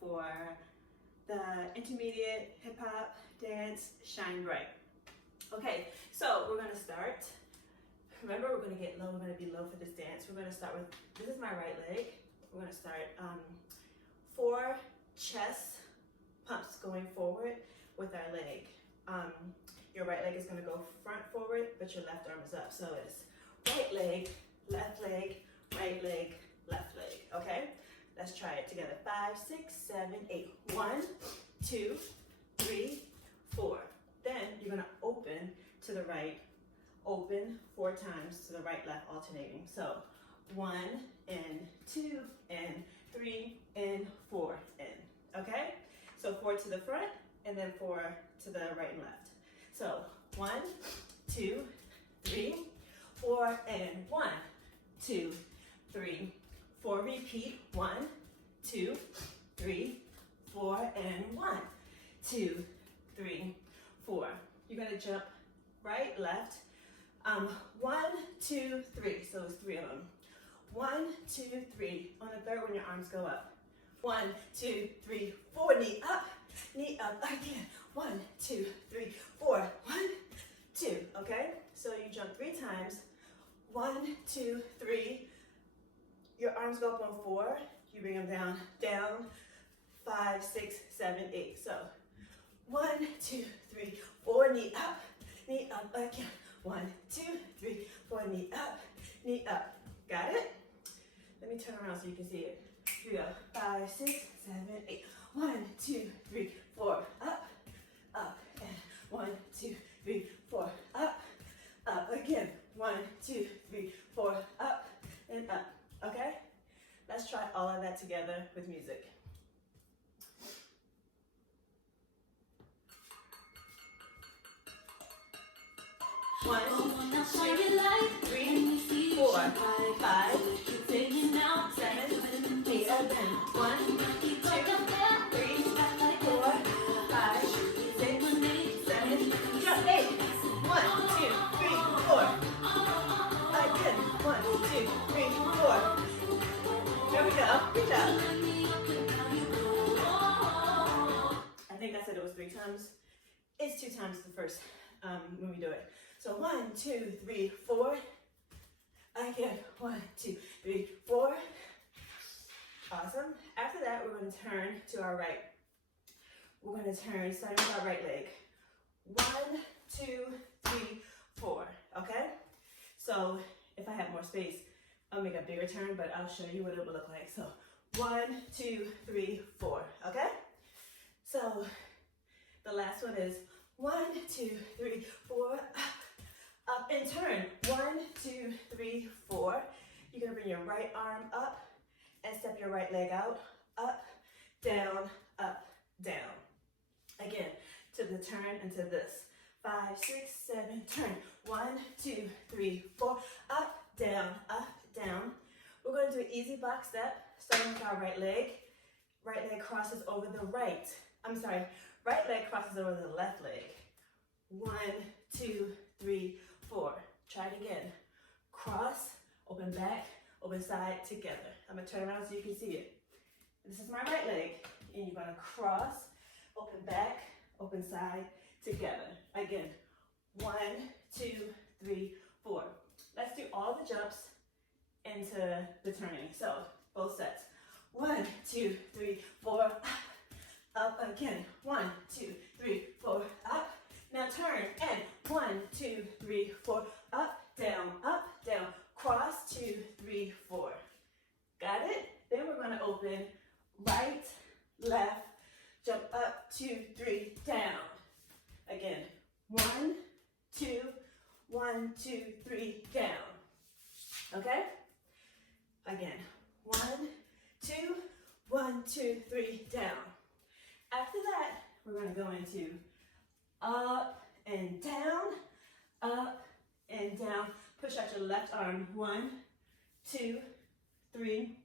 for the intermediate hip hop dance Shine Bright. Okay, so we're gonna start. Remember, we're gonna get low, we're gonna be low for this dance. We're gonna start with, this is my right leg. We're gonna start 4 chest pumps going forward with our leg. Your right leg is gonna go front forward, but your left arm is up. So it's right leg, left leg, right leg, left leg, okay? Let's try it together. 5, 6, 7, 8. 1, 2, 3, 4. Then you're gonna open to the right, open 4 times to the right, left, alternating. So 1 and 2 and 3 and 4 in, okay? So 4 to the front and then 4 to the right and left. So 1, 2, 3, 4 and 1, 2, 3, 4. Repeat. 1, 2, 3, 4 and 1, 2, 3, 4. You're gonna jump right, left. 1, 2, 3. So it's 3 of them. 1, 2, 3. On the third one, your arms go up. 1, 2, 3, 4. Knee up again. 1, 2, 3, 4. 1, 2. Okay? So you jump 3 times. 1, 2, 3. Your arms go up on 4. You bring them down, down. 5, 6, 7, 8. So 1, 2, 3, 4. Knee up again. 1, 2, 3, 4. Knee up. Got it? Let me turn around so you can see it. Here we go. 5, 6, 7, 8. 1, 2, 3, 4. Up, and 1, 2, 3, 4. Up again. 1, 2, 3, 4. Up and up. Okay? Let's try all of that together with music. One, 2, 3, 4, 5, 6, 7, 8, again. 1, 2, 3, 4, 5, 6, 7, jump 8. 1, 2, 3, 4. Again. 1, 2, 3, 4. There we go. Good job. I think I said it was 3 times. It's 2 times the first when we do it. So 1, 2, 3, 4. Again. 1, 2, 3, 4. Awesome. After that, we're going to turn to our right. We're going to turn starting with our right leg. 1, 2, 3, 4. Okay? So if I have more space, I'll make a bigger turn, but I'll show you what it will look like. So 1, 2, 3, 4. Okay? So the last one is 1, 2, 3, 4. Up and turn. 1, 2, 3, 4. You're going to bring your right arm up and step your right leg out. Up, down, down. Again, to the turn and to this. 5, 6, 7, turn. 1, 2, 3, 4. Up, down, down. We're going to do an easy box step, starting with our right leg. Right leg crosses over the right. I'm sorry, right leg crosses over the left leg. 1, 2, 3, 4. Try it again. Cross, open back, open side, together. I'm gonna turn around so you can see it. This is my right leg, and you're gonna cross, open back, open side, together. Again, 1, 2, 3, 4. Let's do all the jumps into the turning. So, both sets. 1, 2, 3, 4, up again. 1, 2, 3, 4, up. Now turn, and 1, 2, 3, 4, up, down, cross, 2, 3, 4. Got it? Then we're gonna open right, left, jump up, 2, 3, down. Again, 1, 2, 1, 2, 3, down. Okay? Again, 1, 2, 1, 2, 3, down. After that, we're gonna go into up and down, push out your left arm. 1, 2, 3,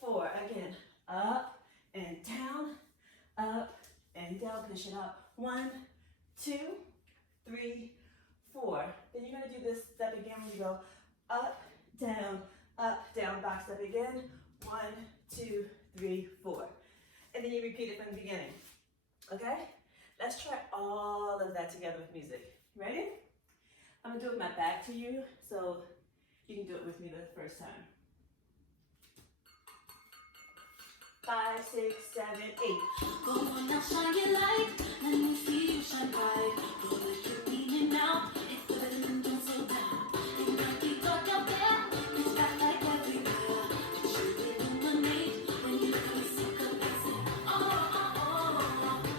4. Again, up and down, push it out. 1, 2, 3, 4. Then you're gonna do this step again when you go up, down, box step again. 1, 2, 3, 4. And then you're repeat it from the beginning. Okay? Let's try all of that together with music. Ready? I'm gonna do it with my back to you, so you can do it with me the first time. 5, 6, 7, 8. Go on now, shine your light. Let me see you shine bright. Go like you're leaning out. It's good and don't slow down. It might be dark out there. It's bright like everywhere. But you illuminate when you come sick of dancing. Oh, oh, oh,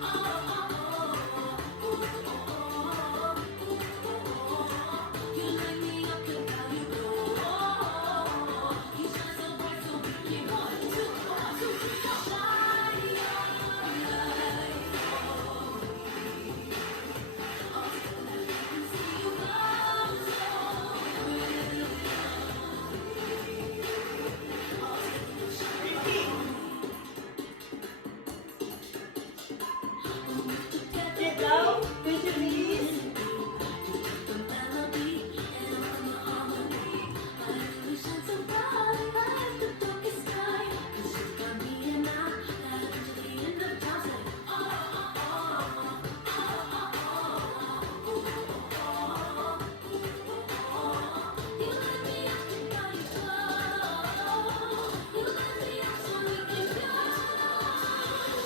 oh, oh, oh, oh, oh. You light me up with how you glow. You shine so bright, so we can 1, 2, 1, 2, 3, go. Shine your light on me. All together now I can see you glow so brilliantly. All together now shine on me. Get low, bend your knees. The melody and on your harmony. My you shine so bright like the darkest sky. 'Cause you got me and I got to the end of time. Say, oh, oh, oh, oh, oh, oh, oh. You let me up to how you glow. You let me up so we can go.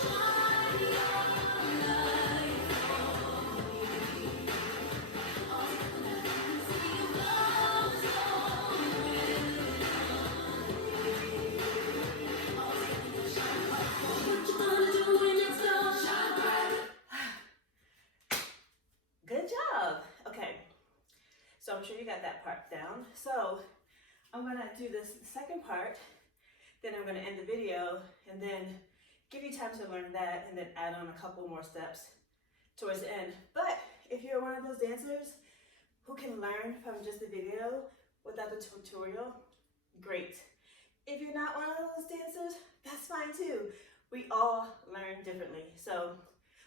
Shine your light on me. All together now I can see you glow so brilliantly. All together now shine bright. What you gonna do when it's gone? Shine bright. Good job. Okay, so I'm sure you got that part down. So I'm gonna do this second part, then I'm gonna end the video, and then give you time to learn that, and then add on a couple more steps towards the end. But if you're one of those dancers who can learn from just the video without the tutorial, great. If you're not one of those dancers, that's fine too. We all learn differently. So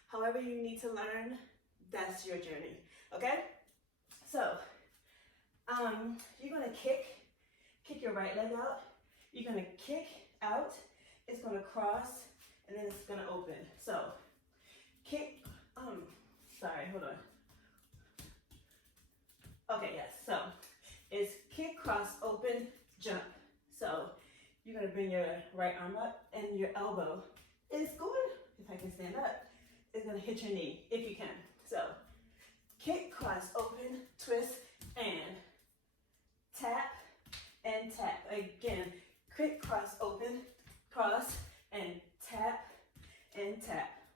however you need to learn, that's your journey, okay? So, you're gonna kick your right leg out. You're gonna kick out, it's gonna cross, and then it's gonna open. So, kick, sorry, hold on. Okay, yes, so it's kick, cross, open, jump. So you're gonna bring your right arm up and your elbow is going, if I can stand up, is gonna hit your knee, if you can. So kick, cross, open, twist, and tap, and tap. Again, kick, cross, open, cross, and tap,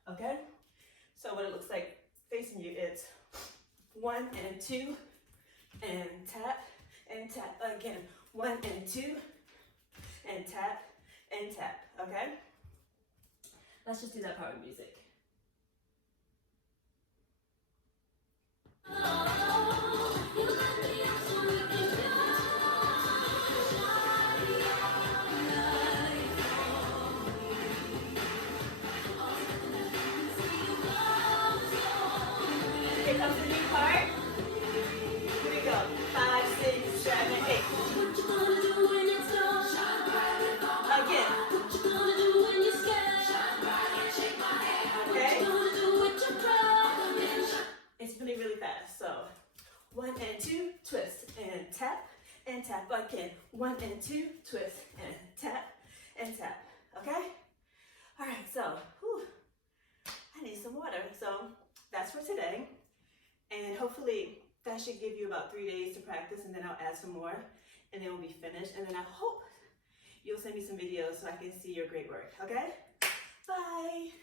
okay? So what it looks like facing you, it's 1 and 2, and tap, again, 1 and 2, and tap, okay? Let's just do that part with music. Here comes the new part. Here we go. 5, 6, 7, 8. What you gonna do when it's gone? Shine bright. Again. What you gonna do when you're scared? Shine bright and shake my hand. Okay. What you gonna do with your pride? It's really, really fast. So 1 and 2, twist and tap, again. 1 and 2, twist and tap, okay? All right, so, I need some water. So that's for today. And hopefully that should give you about 3 days to practice, and then I'll add some more, and then we'll be finished. And then I hope you'll send me some videos so I can see your great work, okay? Bye.